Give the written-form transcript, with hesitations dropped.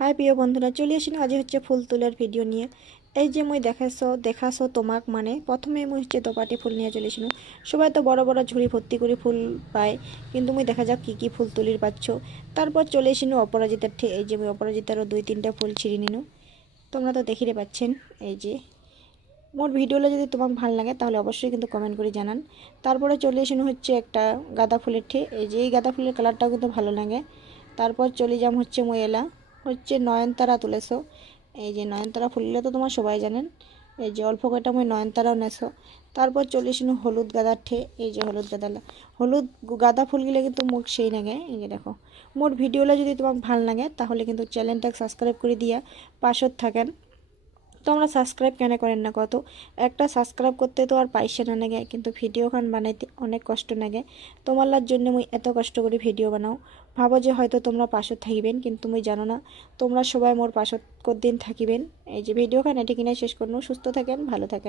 High প্রিয় বন্ধুরা, চলে আসিনি আজ হচ্ছে ফুল তোলার ভিডিও নিয়ে। এই যে মই দেখাছো তোমাক মানে প্রথমে মই হচ্ছে দোপাটি ফুল নিয়ে চলে আসিনো। সবাই তো বড় বড় ঝুড়ি ভর্তি করে ফুল পায়, কিন্তু মই দেখা যাক কি ফুল তুলির পাচ্ছ। তারপর চলে আসিনো অপরাজিতার ঠে। এই যে মই অপরাজিতারও 2-3টা ফুল ছিঁড়ে নিনু। তোমরা তো দেখিতে পাচ্ছেন। এই যে মোর ভিডিওটা যদি তোমাকে ভালো লাগে তাহলে অবশ্যই কিন্তু কমেন্ট করে জানান। তারপরে চলে আসিনো হচ্ছে একটা গাঁদা ফুলের ঠে। এই যে এই গাঁদা ফুলের কালারটাও কিন্তু ভালো লাগে। তারপর চলে যাম হচ্ছে মই এলা হচ্ছে নয়নতারা তুলেছো। এই যে নয়নতারা ফুললে তো তোমার সবাই জানেন। এই যে অল্প কয়টা মই নয়নতারাও নেছো। তারপর চলে আসিনো হলুদ গাঁদার ঠে। এই যে হলুদ গাঁদা ফুলগুলো কিন্তু মুখ সেই লাগে। এই যে দেখো, মোর ভিডিওটা যদি তোমাকে ভালো লাগে তাহলে কিন্তু চ্যানেলটাকে সাবস্ক্রাইব করে দিয়া পাশত থাকেন। তোমরা সাবস্ক্রাইব কেন করেন না কত? একটা সাবস্ক্রাইব করতে তো আর পয়সা না লাগে, কিন্তু ভিডিও খান বানাইতে অনেক কষ্ট লাগে। তোমার জন্য মুই এত কষ্ট করে ভিডিও বানাও। ভাবো যে হয়তো তোমরা পাশত থাকিবেন, কিন্তু মুই জানো না তোমরা সবাই মোর পাশত কতদিন থাকিবেন। এই যে ভিডিও খান এটি কিনে শেষ করুন। সুস্থ থাকেন, ভালো থাকেন।